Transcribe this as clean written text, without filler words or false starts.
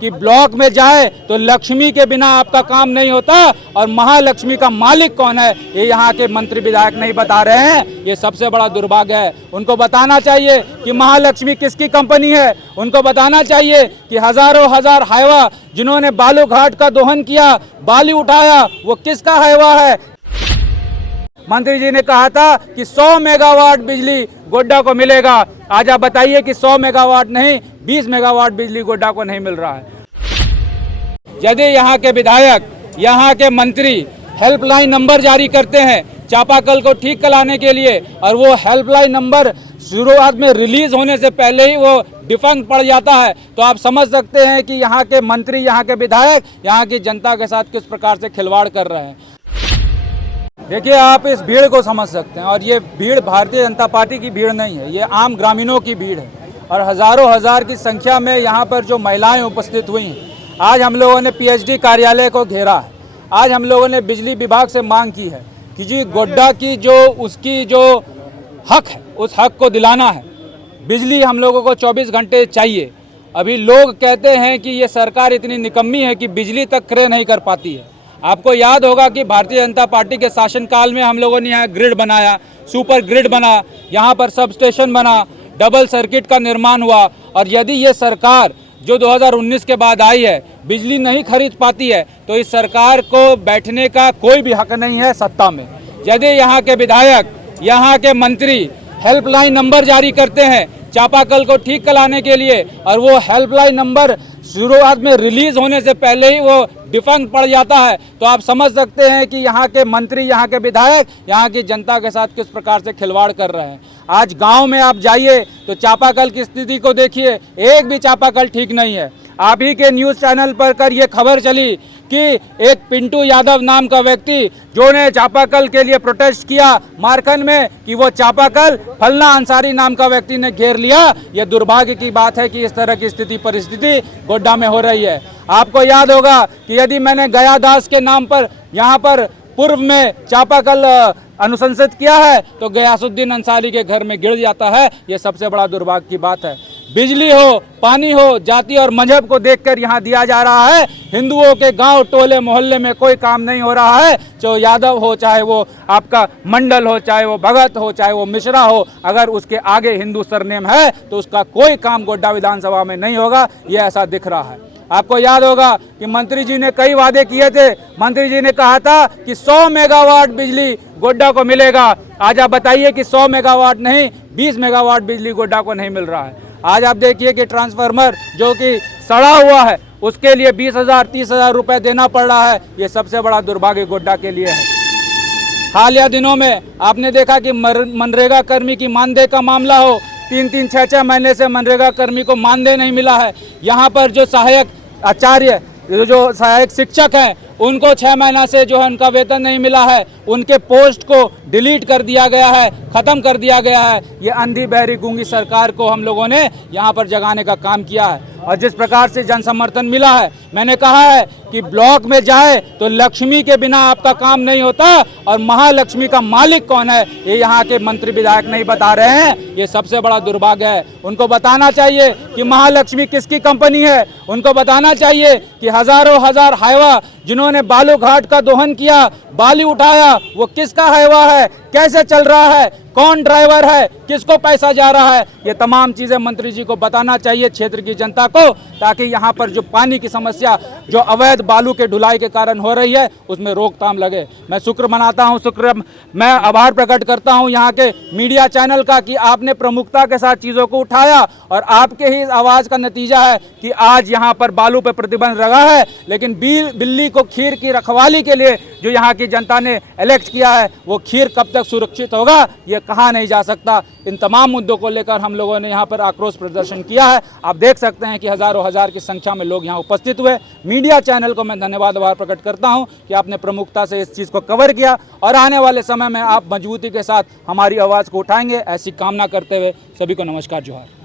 कि ब्लॉक में जाए तो लक्ष्मी के बिना आपका काम नहीं होता और महालक्ष्मी का मालिक कौन है ये यहाँ के मंत्री विधायक नहीं बता रहे हैं। ये सबसे बड़ा दुर्भाग्य है। उनको बताना चाहिए कि महालक्ष्मी किसकी कंपनी है। उनको बताना चाहिए कि हजारों हजार हाईवा जिन्होंने बालू घाट का दोहन किया, बाली उठाया, वो किसका हाईवा है। मंत्री जी ने कहा था कि 100 मेगावाट बिजली गोड्डा को मिलेगा। आज आप बताइए कि 100 मेगावाट नहीं 20 मेगावाट बिजली गोड्डा को नहीं मिल रहा है। यदि यहाँ के विधायक, यहाँ के मंत्री हेल्पलाइन नंबर जारी करते हैं चापाकल को ठीक कराने के लिए और वो हेल्पलाइन नंबर शुरुआत में रिलीज होने से पहले ही वो डिफंक्ट पड़ जाता है, तो आप समझ सकते हैं कि यहाँ के मंत्री, यहाँ के विधायक यहाँ की जनता के साथ किस प्रकार से खिलवाड़ कर रहे हैं। देखिए, आप इस भीड़ को समझ सकते हैं और ये भीड़ भारतीय जनता पार्टी की भीड़ नहीं है, ये आम ग्रामीणों की भीड़ है और हजारों हजार की संख्या में यहाँ पर जो महिलाएं उपस्थित हुई हैं। आज हम लोगों ने पीएचडी कार्यालय को घेरा है। आज हम लोगों ने बिजली विभाग से मांग की है कि जी गोड्डा की उसकी जो हक है उस हक को दिलाना है। बिजली हम लोगों को 24 घंटे चाहिए। अभी लोग कहते हैं कि ये सरकार इतनी निकम्मी है कि बिजली तक क्रय नहीं कर पाती है। आपको याद होगा कि भारतीय जनता पार्टी के शासनकाल में हम लोगों ने यहाँ ग्रिड बनाया, सुपर ग्रिड बना, यहाँ पर सब स्टेशन बना, डबल सर्किट का निर्माण हुआ। और यदि ये सरकार जो 2019 के बाद आई है बिजली नहीं खरीद पाती है तो इस सरकार को बैठने का कोई भी हक नहीं है सत्ता में। यदि यहाँ के विधायक, यहाँ के मंत्री हेल्पलाइन नंबर जारी करते हैं चापाकल को ठीक कराने के लिए और वो हेल्पलाइन नंबर शुरुआत में रिलीज होने से पहले ही वो डिफंक्ट पड़ जाता है, तो आप समझ सकते हैं कि यहाँ के मंत्री, यहाँ के विधायक यहाँ की जनता के साथ किस प्रकार से खिलवाड़ कर रहे हैं। आज गांव में आप जाइए तो चापाकल की स्थिति को देखिए, एक भी चापाकल ठीक नहीं है। आप ही के न्यूज़ चैनल पर कर ये खबर चली कि एक पिंटू यादव नाम का व्यक्ति जो ने चापाकल के लिए प्रोटेस्ट किया मारखंड में कि वो चापाकल फलना अंसारी नाम का व्यक्ति ने घेर लिया। ये दुर्भाग्य की बात है कि इस तरह की स्थिति परिस्थिति गोड्डा में हो रही है। आपको याद होगा कि यदि मैंने गया दास के नाम पर यहाँ पर पूर्व में चापाकल अनुशंसित किया है तो गयासुद्दीन अंसारी के घर में गिर जाता है। ये सबसे बड़ा दुर्भाग्य की बात है। बिजली हो, पानी हो, जाति और मजहब को देखकर यहाँ दिया जा रहा है। हिंदुओं के गांव, टोले, मोहल्ले में कोई काम नहीं हो रहा है। चाहे यादव हो, चाहे वो आपका मंडल हो, चाहे वो भगत हो, चाहे वो मिश्रा हो, अगर उसके आगे हिंदू सरनेम है तो उसका कोई काम गोड्डा विधानसभा में नहीं होगा। ये ऐसा दिख रहा है। आपको याद होगा कि मंत्री जी ने कई वादे किए थे। मंत्री जी ने कहा था कि 100 मेगावाट बिजली गोड्डा को मिलेगा। आज आप बताइए कि 100 मेगावाट नहीं 20 मेगावाट बिजली गोड्डा को नहीं मिल रहा है। आज आप देखिए कि ट्रांसफार्मर जो कि सड़ा हुआ है उसके लिए 20,000 30,000 रुपये देना पड़ रहा है। ये सबसे बड़ा दुर्भाग्य गोड्डा के लिए है। हालिया दिनों में आपने देखा कि मनरेगा कर्मी की मानदेय का मामला हो, 3-3 6-6 महीने से मनरेगा कर्मी को मानदेय नहीं मिला है। यहाँ पर जो सहायक आचार्य, जो सहायक शिक्षक हैं उनको 6 महीना से जो है उनका वेतन नहीं मिला है। उनके पोस्ट को डिलीट कर दिया गया है, ख़त्म कर दिया गया है। ये अंधी बहरी गूंगी सरकार को हम लोगों ने यहाँ पर जगाने का काम किया है और जिस प्रकार से जन समर्थन मिला है, मैंने कहा है कि ब्लॉक में जाए तो लक्ष्मी के बिना आपका काम नहीं होता और महालक्ष्मी का मालिक कौन है ये यहाँ के मंत्री विधायक नहीं बता रहे हैं। ये सबसे बड़ा दुर्भाग्य है। उनको बताना चाहिए कि महालक्ष्मी किसकी कंपनी है। उनको बताना चाहिए कि हजारों हजार हाईवा जिन्होंने बालू घाट का दोहन किया, बाली उठाया, वो किसका हाईवा है, कैसे चल रहा है, कौन ड्राइवर है, किसको पैसा जा रहा है। ये तमाम चीज़ें मंत्री जी को बताना चाहिए क्षेत्र की जनता को, ताकि यहाँ पर जो पानी की समस्या जो अवैध बालू के ढुलाई के कारण हो रही है उसमें रोकथाम लगे। मैं शुक्र मनाता हूँ, मैं आभार प्रकट करता हूँ यहाँ के मीडिया चैनल का कि आपने प्रमुखता के साथ चीज़ों को उठाया और आपके ही आवाज़ का नतीजा है कि आज यहाँ पर बालू पर प्रतिबंध लगा है। लेकिन बिल्ली को खीर की रखवाली के लिए जो यहाँ की जनता ने इलेक्ट किया है वो खीर कब तक सुरक्षित होगा ये कहा नहीं जा सकता। इन तमाम मुद्दों को लेकर हम लोगों ने यहाँ पर आक्रोश प्रदर्शन किया है। आप देख सकते हैं कि हजारों हजार की संख्या में लोग यहाँ उपस्थित हुए। मीडिया चैनल को मैं धन्यवाद आभार प्रकट करता हूँ कि आपने प्रमुखता से इस चीज़ को कवर किया और आने वाले समय में आप मजबूती के साथ हमारी आवाज़ को उठाएंगे, ऐसी कामना करते हुए सभी को नमस्कार, जोहार।